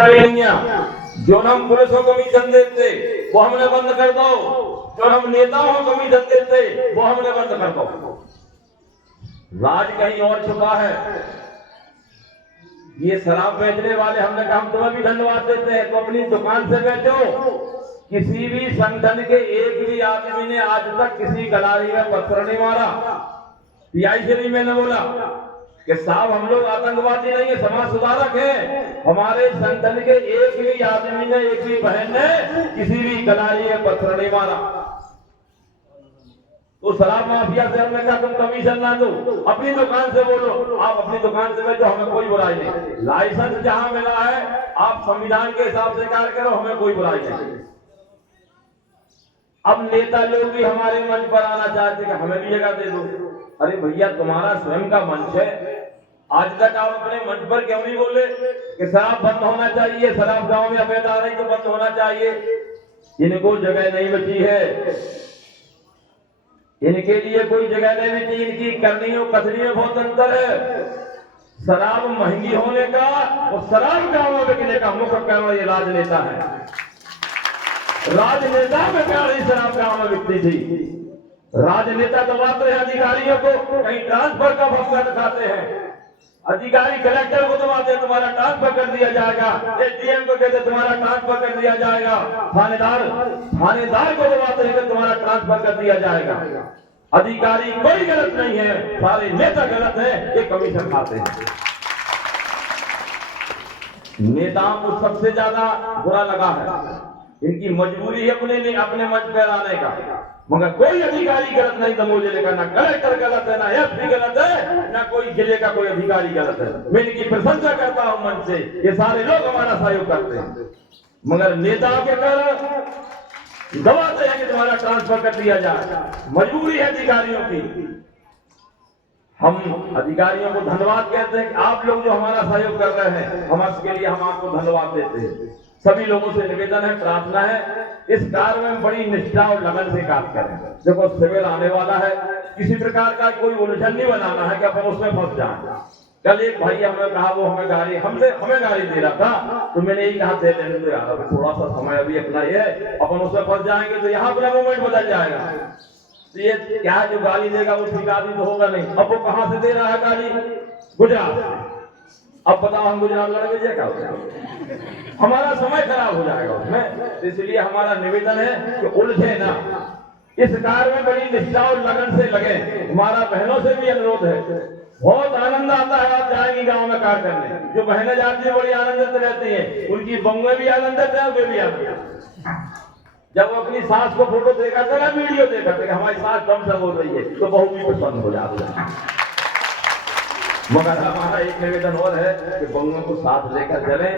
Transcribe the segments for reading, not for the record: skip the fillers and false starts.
जो हम पुलिस को कमीशन देते वो हमने बंद कर दो, जो हम नेताओं को कमीशन देते वो हमने बंद कर दो। राज कहीं और छुपा है। ये शराब बेचने वाले हमने कहा हम तुम्हें भी धन्यवाद देते हैं, तो अपनी दुकान से बेचो। किसी भी संगठन के एक भी आदमी ने आज तक किसी गलारी में पत्थर नहीं मारा। पीआई से भी मैंने बोला कि साहब हम लोग आतंकवादी नहीं है, समाज सुधारक है। हमारे संगठन के एक भी आदमी ने, एक भी बहन ने किसी भी गलारी में पत्थर नहीं मारा। तो शराब माफिया से हमने कहा तुम कमीशन ना दो, अपनी दुकान से बोलो, आप अपनी दुकान से बेचो, हमें कोई बुराई नहीं। लाइसेंस जहां मिला है आप संविधान के हिसाब से कार्य करो, हमें कोई बुराई नहीं। अब नेता लोग भी हमारे मंच पर आना चाहते कि हमें भी जगह दे दो। अरे भैया तुम्हारा स्वयं का मंच है, आज तक आप अपने मंच पर क्यों नहीं बोले कि शराब बंद होना चाहिए, शराब गांव में अवैध आ रही तो बंद होना चाहिए। इनको जगह नहीं बची है, इनके लिए कोई जगह नहीं बची। इनकी करनी और कसनी में बहुत अंतर है। शराब महंगी होने का और शराब गांव में बिकने का मुख्य कारण ये राजनेता है। राजनेता में प्यारी शराब गांव में बिकती थी। राजनेता दबाते हैं अधिकारियों को, कहीं ट्रांसफर का भक्का दिखाते हैं। अधिकारी कलेक्टर को दबाते हैं तुम्हारा ट्रांसफर कर दिया जाएगा, एसडीएम को कहते तुम्हारा ट्रांसफर कर दिया जाएगा, थानेदार को दबाते हैं कि तुम्हारा ट्रांसफर कर दिया जाएगा। अधिकारी कोई गलत नहीं है, सारे नेता गलत है, ये कमीशन खाते हैं। नेताओं को सबसे ज्यादा बुरा लगा है, इनकी मजबूरी है अपने मंच पर आने का, मगर कोई अधिकारी गलत नहीं दमोह जिले का, ना कलेक्टर गलत है, ना एसपी गलत है, ना कोई जिले का कोई अधिकारी गलत है। मैं इनकी प्रशंसा करता हूं मंच से, ये सारे लोग हमारा सहयोग करते हैं। मगर नेताओं के कर दबाते हैं कि तुम्हारा ट्रांसफर कर दिया जाए, मजबूरी है अधिकारियों की। हम अधिकारियों को धन्यवाद कहते हैं कि आप लोग जो हमारा सहयोग कर रहे हैं, हम इसके लिए हम आपको धन्यवाद देते हैं। सभी लोगों से निवेदन है, प्रार्थना है, इस कार्य में बड़ी निष्ठा और लगन से काम करें। देखो सिविल आने वाला है, किसी प्रकार का कोई उलझन नहीं बनाना है कि अपन उसमें फंस जाए। कल एक भाई हमें कहा, वो हमें गाली दे रहा था, तो मैंने यही कहा दे देने तो यार, अभी थोड़ा सा समय अभी अपना ये अपन उसमें फंस जाएंगे तो यहाँ अपना मूवमेंट बदल जाएगा। तो ये क्या जो गाली देगा वो ठीक आदमी तो होगा नहीं। अब वो कहां से दे रहा है गाली? गुजरात से। अब बताओ हम गुजरात लड़ेंगे क्या होगा? हमारा समय खराब हो जाएगा उसमें। इसलिए हमारा निवेदन है कि उलझे ना, इस कार्य में बड़ी निष्ठा और लगन से लगे। हमारा बहनों से भी अनुरोध है, बहुत आनंद आता है आप जाएंगी गांव में कार्य करने। जो बहनें जाती है बड़ी आनंदित रहती हैं, उनकी बहुएं भी आनंदित है, वे भी आनंदित। जब अपनी सास को फोटो देखा था, वीडियो देखा था, हमारी सास कम से बोल रही है, तो बहू भी पसंद हो जाती है। मगर हमारा एक निवेदन और है कि बहुओं को साथ लेकर चले,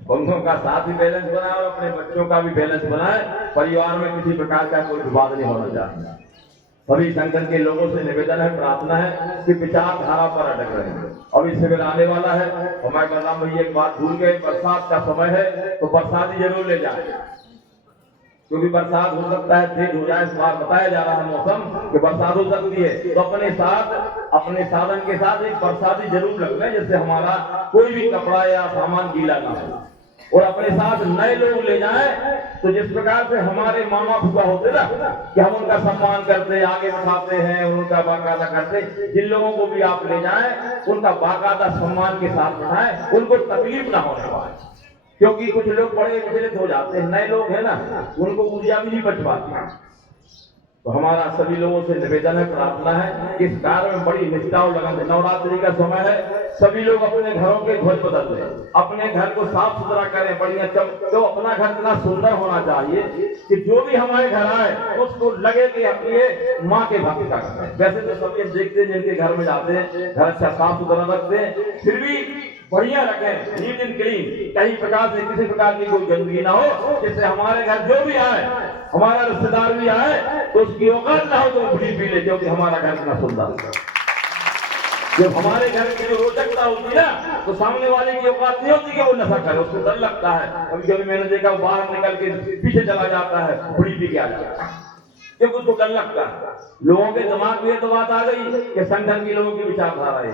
बहुओं का साथ भी बैलेंस बनाए और अपने बच्चों का भी बैलेंस बनाए। परिवार में किसी प्रकार का कोई विवाद नहीं होना चाहिए। सभी संगठन के लोगों से निवेदन है, प्रार्थना है कि विचारधारा पर अटक रहे। अभी सिविल आने वाला है, हमारे बलराम भैया एक बात भूल गए, बरसात का समय है तो बरसाती जरूर ले जाए, क्योंकि बरसात हो सकता है तेज हो जाए। इस बार बताया जा रहा है मौसम कि बरसात हो सकती है, तो अपने साधन के साथ एक बरसाती जरूर रख लें, जिससे हमारा कोई भी कपड़ा या सामान गीला ना हो। और अपने साथ नए लोग ले जाएं, तो जिस प्रकार से हमारे मामा फूफा होते ना कि हम उनका सम्मान करते, आगे बढ़ाते हैं, उनका बाकायदा करते, जिन लोगों को भी आप ले जाएं उनका बाकायदा सम्मान के साथ बढ़ाएं, उनको तकलीफ ना होने पाए। क्योंकि कुछ लोग बड़े विचलित हो जाते हैं, नए लोग हैं ना, उनको ऊर्जा भी नहीं बच पाती। तो हमारा सभी लोगों से निवेदन है, प्रार्थना है, इस कार्य में बड़ी निष्ठा और लगन। नवरात्रि का समय है, सभी लोग अपने घरों के ध्वज बदल लें, अपने घर को साफ सुथरा करें, बढ़िया तो अपना घर इतना सुंदर होना चाहिए कि जो भी हमारे घर आए उसको लगे कि हम ये माँ के भक्त का घर है। वैसे तो सभी देखते हैं जिनके घर में जाते हैं, घर अच्छा साफ सुथरा रखते हैं, फिर भी बढ़िया रखें, नीट एंड क्लीन, कहीं प्रकार से किसी प्रकार की कोई गंदगी ना हो, जिससे हमारे घर जो भी आए, हमारा रिश्तेदार भी आए तो उसकी औकात ना हो तो बुरी पी ले, क्योंकि हमारा घर इतना सुंदर है। जब हमारे घर की जो रोचकता होती है ना, तो सामने वाले की औकात नहीं होती कि वो नशा करे, उसको डर लगता है। कभी कभी मैंने देखा बाहर निकल के पीछे चला जाता है, बुरी पी के आ जाता है, क्योंकि उसको डर लगता है। लोगों के दिमाग में ये तो बात आ गई कि संगठन की लोगों की विचारधारा है,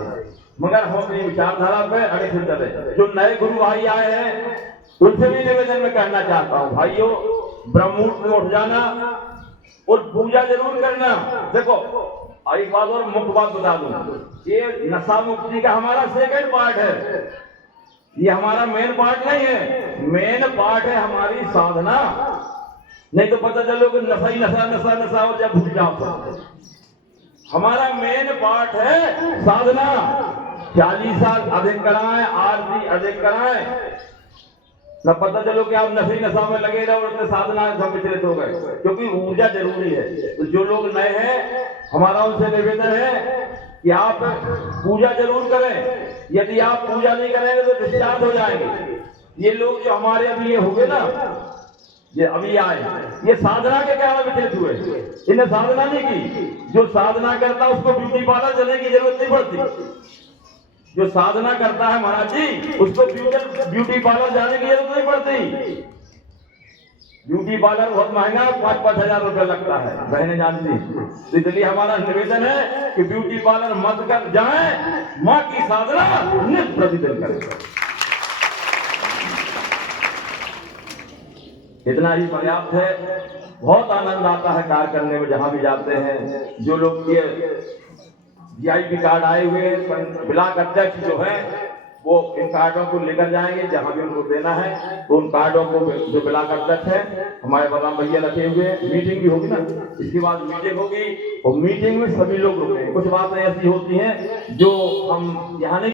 मगर हम अपनी विचारधारा पे आगे फिर चले। जो नए गुरु भाई आए हैं उनसे भी निवेदन में कहना चाहता हूँ, भाइयों ब्रह्ममुहूर्त में उठ जाना और पूजा जरूर करना। देखो एक बात और मुख्य बात बता दूं, ये नशा मुक्ति का हमारा सेकंड पार्ट है, ये हमारा मेन पार्ट नहीं है। मेन पार्ट है हमारी साधना। नहीं तो पता चलो कि नशा ही नशा नशा नशा और जब भूल जाओ तो। हमारा मेन पार्ट है साधना। 40 साल अधिक कराएं, आरती अधिक कराएं, न पता चलो कि आप नशे नशा में लगे रहो और साधना से विचलित हो गए, क्योंकि ऊर्जा जरूरी है। तो जो लोग नए हैं हमारा उनसे निवेदन है कि आप पूजा जरूर करें। यदि आप पूजा नहीं करेंगे तो डिस्चार्ज हो जाएंगे। ये लोग जो हमारे अभी ये हुए ना, ये अभी आए, ये साधना के कारण विचलित हुए, इन्हें साधना नहीं की। जो साधना करता उसको ब्यूटी पार्लर जाने की जरूरत नहीं पड़ती। जो साधना करता है महाराज जी उसको ब्यूटी पार्लर जाने की जरूरत नहीं पड़ती। ब्यूटी पार्लर बहुत महंगा 5-5 हजार रुपया लगता है, बहनें जानती। तो इसलिए हमारा निवेदन है कि ब्यूटी पार्लर मत कर जाएं, माँ की साधना नित्य प्रतिदिन करें। इतना ही पर्याप्त है। बहुत आनंद आता है कार्य करने में जहां भी जाते हैं। जो लोग ये VIP कार्ड आए हुए ब्लॉक अध्यक्ष जो है वो इन कार्डों को लेकर जाएंगे जहां भी उनको देना है। तो उन कार्डों को जो ब्लॉक अध्यक्ष है हमारे बलराम भैया रखे हुए, मीटिंग भी होगी ना, इसके बाद मीटिंग होगी और मीटिंग में सभी लोग रुके। कुछ बातें ऐसी होती हैं जो हम यहाँ नहीं